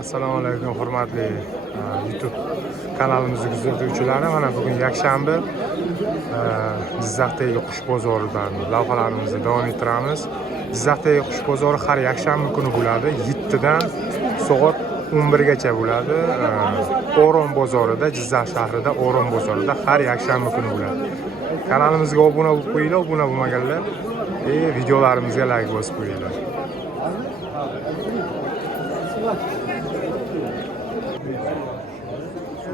Assalomu alaykum hurmatli YouTube kanalimizning kuzatuvchilari. Mana bugun yakshanba Jizzaxdagi qush bozoridan lavhalarimizni davom ettiramiz. Jizzaxdagi qush bozori har yakshanba kuni bo'ladi. 7 dan soat 11 gacha bo'ladi. Oron bozorida, Jizzax shahrida Oron bozorida har yakshanba kuni bo'ladi. Kanalimizga obuna bo'lib qo'yinglar, obuna bo'lmaganlar videolarimizga like bosib qo'yinglar.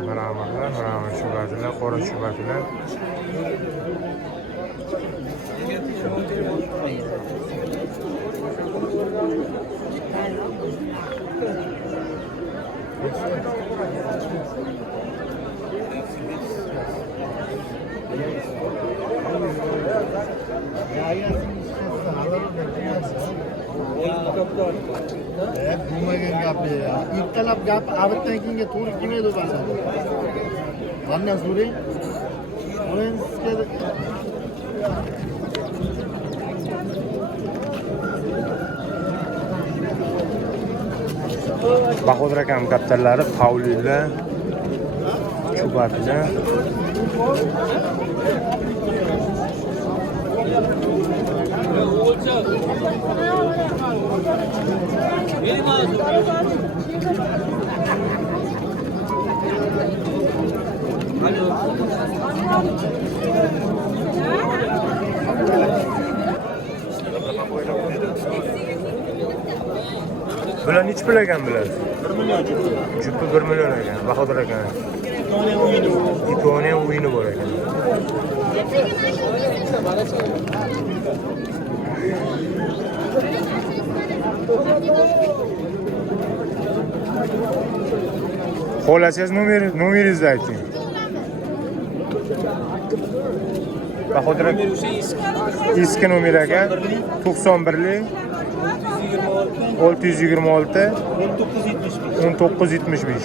Maramarlar, shubatlar, qora shubatlar. Bo'lmagan gap ya. Ertalab gap avtdan keyinga to'g'ri kelmaydi ba'zan. Mendan so'rang. Men sizga Bahodir akam kaptarlari, Pavlilar, Chubatlar. Bular necha pul ekan bular? 1 million Jupi 1 million ekan. Bahodir aka. Ikkovini ham o'yini bor ekan. Xohlasangiz nomeringizni ayting. Bahodir aka eski nomer ekan 91lik 626 1975.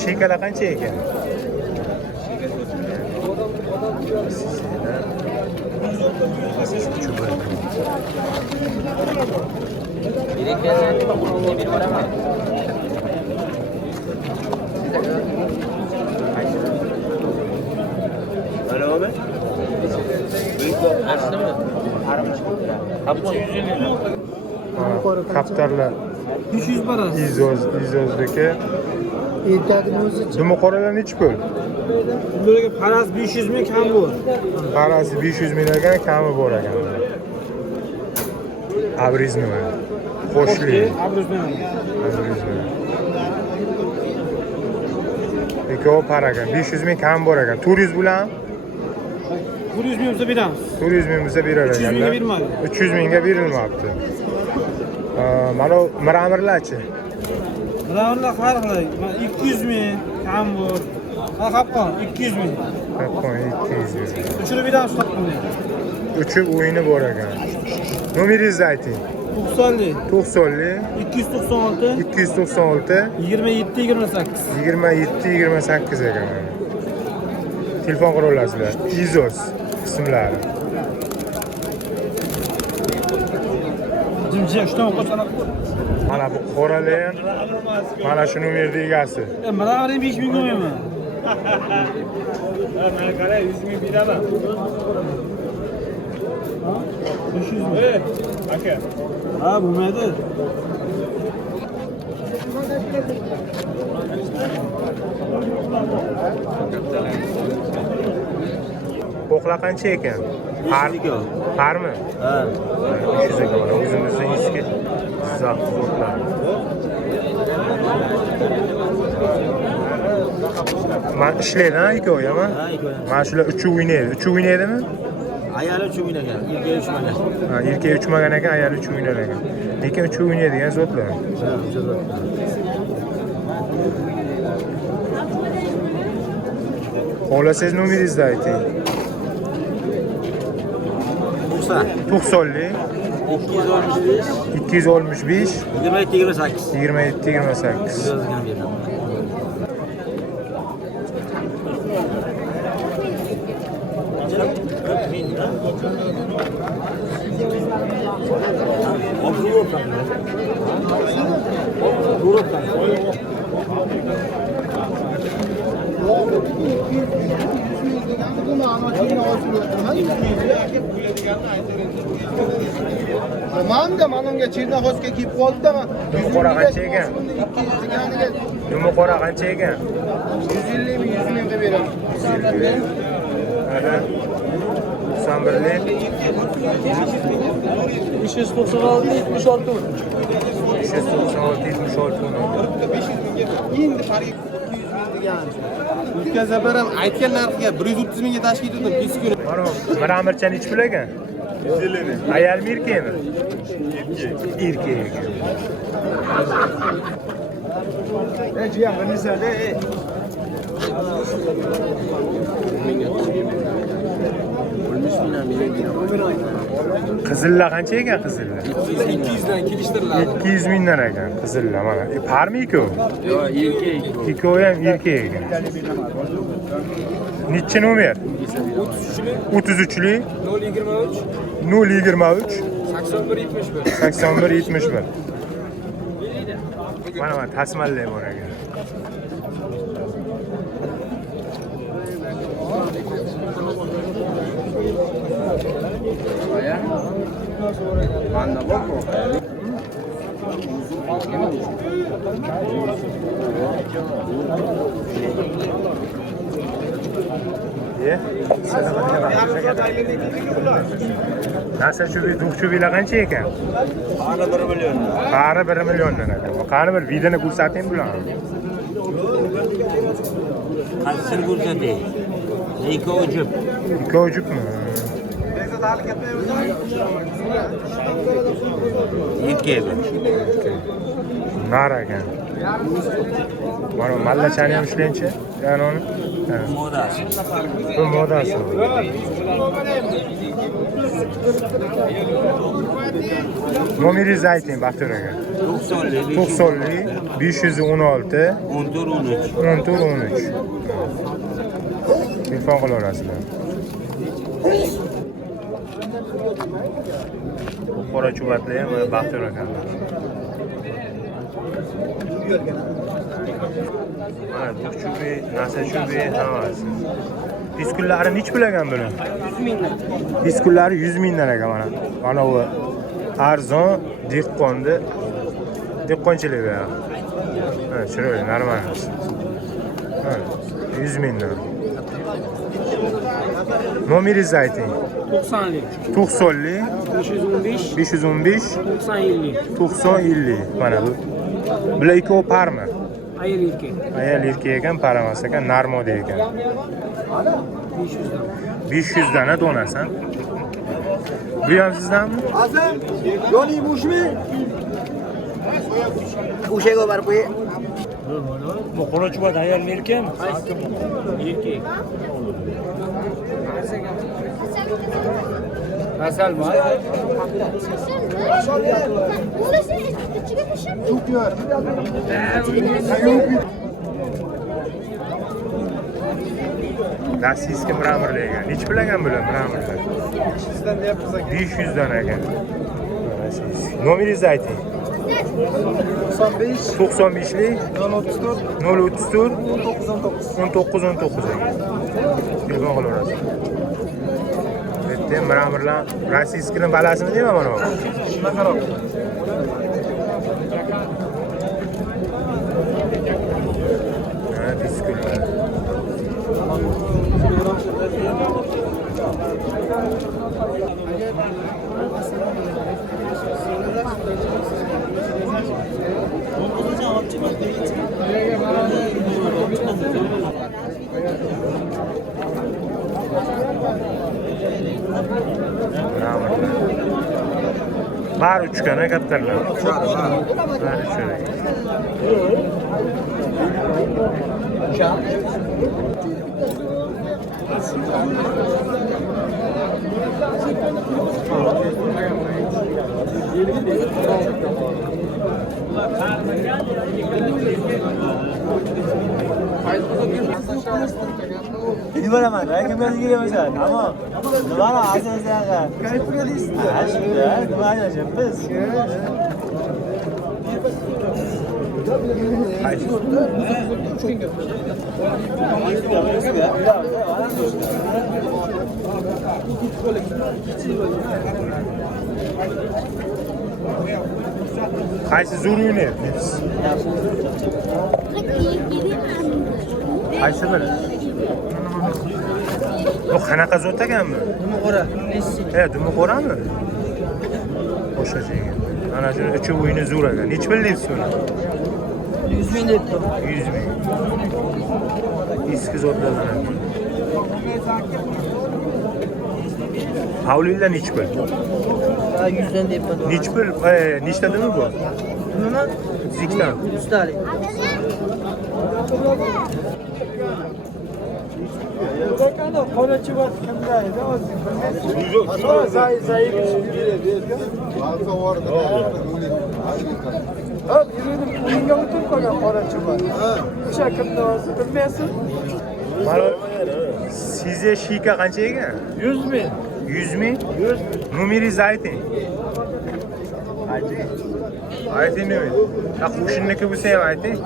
Shekalar qancha ekan? Kaptarlar 300 barasi. izozdagi Erkakning o'zi dumi qoralar nechi pul? bularga paras 500 ming kam bor. Parasi 500 ming ekan, kami bor ekan. Abrizmi? Qo'shli. Abrizmi. Ikkovi par ekan. 500 ming kam bor ekan. 400 bilan 400 ming bo'lsa beramiz. 400 ming bo'lsa berar ekan. 300 mingga bermadi. 300 mingga berilmabdi. Mana miramirlarchi? Miramirlar har xil. 200 ming kam bor. Haqqon 200 ming. Haqqon 200 ming. Tushirib beramiz to'qqinni. Uchi o'yini bor ekan. Nomeringizni ayting. 90 296 296 27 28. 27-28 ekan. Telefon qila olasizlar. Izos ismlari. Jimjiya shundan qo'shana. Mana bu qoralar ham mana shu nomerning egasi. Miramir 5 ming qo'yaman. Mana qara 100 ming beraman. 500 ming. Aka. Ha, bo'lmaydi. Qo'qla qancha ekan? Parmi? Ha. 300 ekan. O'zimizda eski Jizzax qo'qlar. Men ishlaydi-ha, ikkovi ham. Ha, ikkovi. Mana shular uchi o'ynaydi. Uchi o'ynaydimi? Ayoli uchun o'ynagan, erkak uchmagan. Ha, erkak uchmagan ekan, ayoli uch o'ynar ekan. Lekin uch o'ynaydigan zotlar. Xohlasangiz nomeringizni ayting. 90lik 265 27-28. 27-28. Yozgan beraman. Tamam da manimga Chernog'ozga kelib qoldi-da. Qora qancha ekan? Nima qora qancha ekan? 150 ming, 100 mingga beraman. Aha. 91lik 596 76. 596 76. Endi xarid 200 ming degan. O'tkazib beram, aytgan narxiga 130 mingga tashkil etdim, 5 kun. Mana miramirchani ich bilagan. Ayolmi erkakmi? Erkak. Jiyan, bir narsa-da, Qizillar qancha ekan qizillar? 200 dan kelishtiriladi. 200 mingdan ekan qizillar mana. Parmi ikov? Yo'q, erkak. Ikov ham erkak ekan. Necha nomer? 33lik 023 81 71. Mana tasmallar bor ekan. Manda bormi? Nasıl duhchubilar qancha ekan? Qani 1 million. Qari 1 milliondan ekan. Qani bir videoni ko'rsating bularni. Qasir ko'rsatay. Ikkovi jup. Ikkovi jupmi? Erkak. Nar ekan. Mana mallachani ham ishlaychi. Yani onu. Modasi. Bu modasi. Nomeringizni ayting Baxtiyor aka. 90lik 516 14 13. Telefon qilaverasizlar. Qora chubatlar ham Baxtiyor aka. Mana duhchubi, nasachubi hammasi. Piskullari nech bilagan buni? 100 mingdan. Piskullari 100 mingdan ekan mana. Mana bu arzon dehqonni dehqonchilik ya. Ha, chiroyli, normal. Ha, 100 mingdan. Nomeringizni ayting. 90'lik, 90lik 515, 515 90 50. 90 50. Mana bu. Bular ikkovi parmi. Ayol erkek. Ayol erkak ekan, paramas ekan, narmodi ekan. 500 dana donasan. Bu ham sizdanmi? Azam, yo'ling mushmi? O'shaga borib qo'y. Bu qo'la chubat ayol erkakmi? Erkek. Asal bor. Rossiyskiy miramirlar ekan. Nech bilagan bular miramirlar? 500 dan ekan. Nomeringizni ayting. 95lik 034 19 19 ekan. Telefon qilaverasiz. Bitta miramirlar rossiyskiy balasimi deyman mana bu. Shunaqaroq. Ha, piskular. Bari uchgana kattalar. Bari uchgana. Ini mana mana? Kembali lagi macam. Tamam. Mana asal saya? Kau pergi di situ. Sudah. Kemana aja? Bes. Qaysi zo'r o'ynayapmiz? Qaysi bir? Bu qanaqa zot ekanmi? Dumqora. Dumqorami? O'sha joyga. Ana shu uchi o'yini zo'r ekan. Nech pul deysiz uni? 100 ming debdi. 100 ming. Eski zotlardan. Havlilar nech pul? 100 dan debdi. Nech pul? Nechtadimi bu? Nima? Zikdan. 100 talik. Sizga shika qancha ekan? 100 ming. 100 ming? Nomeringiz ayting. Ayting nima? Qo'shinniki bo'lsa ham ayting.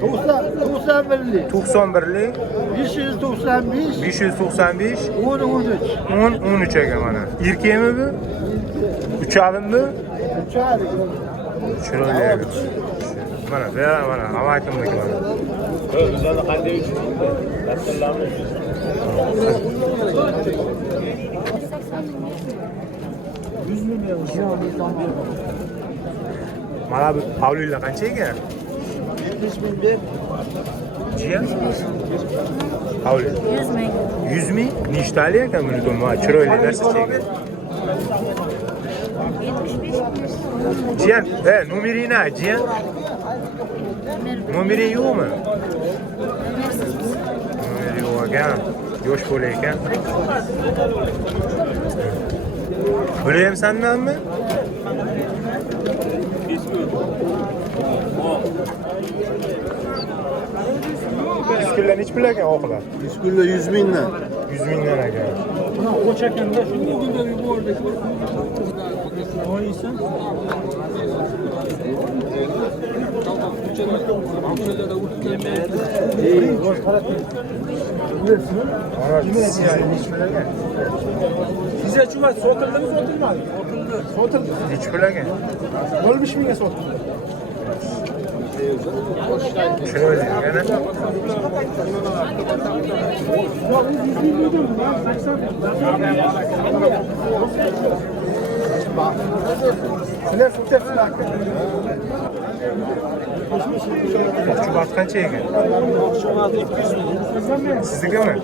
91'lik, 91lik 595, 595 10 13. 13 ekan mana. Erkakmi bu? Uchavimi? Chiroyli ekan. Mana bera mana havatimniki mana. Bizlarda qanday uchun? Dasturlarni Mana bu Pavlilar qancha ekan? 70 ming deb. Jiyan? Pavli. 100 ming. 100 ming? Nechtali ekan buni do'ma? Chiroyli narsa ekan. 75 Jiyan, nomeringni ayt, Jiyan. Nomering yo'qmi? Nomeri yo'q ekan. Yosh bola ekan. Buni ham sandanmi? Iskullar nech pul ekan oqlar? Iskulla 100 mingdan. 100 mingdan ekan. o'chakanda shunday gullar yubordik. Oyisi. Size çuval sotildi mi sotilmadi? Sotildi. Nech pul ekan? 70 mingga sotildi. Chiroyli ekan. Oqchubat qancha ekan? Oqchubat 200 ming. Siznikimi?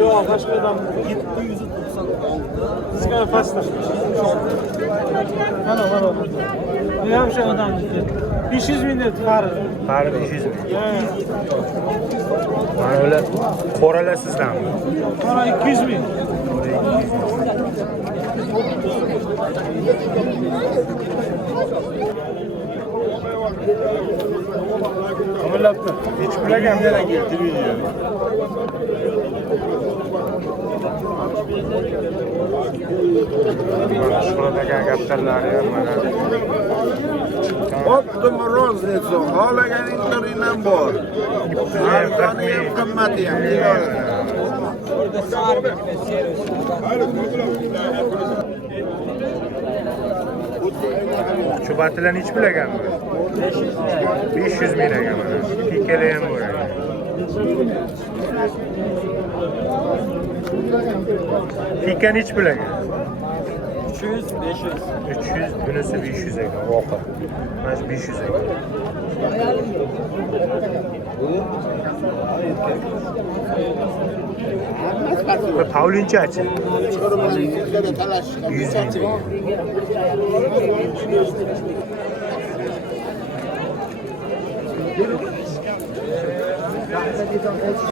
Yo'q, boshqadan 790. Sizga pastda. Mana. Bu ham shu odamniki. 500 ming deb qari. Qari 500 ming. Mana ular qoralar sizdanmi? Qora 200 ming. Qo'llabdi. Nech pul ekan bilan keltirib mana shunaqa gaptarlari ham mana. Optim roznicu, xohlaganing turing ham bor. Arzoni ham qimmati ham. Oqchubatlar nech pul ekan bu? 500 ming ekan mana. Ikkala ham bor ekan. Tikka nech pul ekan? 300, 500. 300, bunisi 500 ekan, oqi. Mana shu 500 ekan. Bu Pavlinchachi. 100 ming.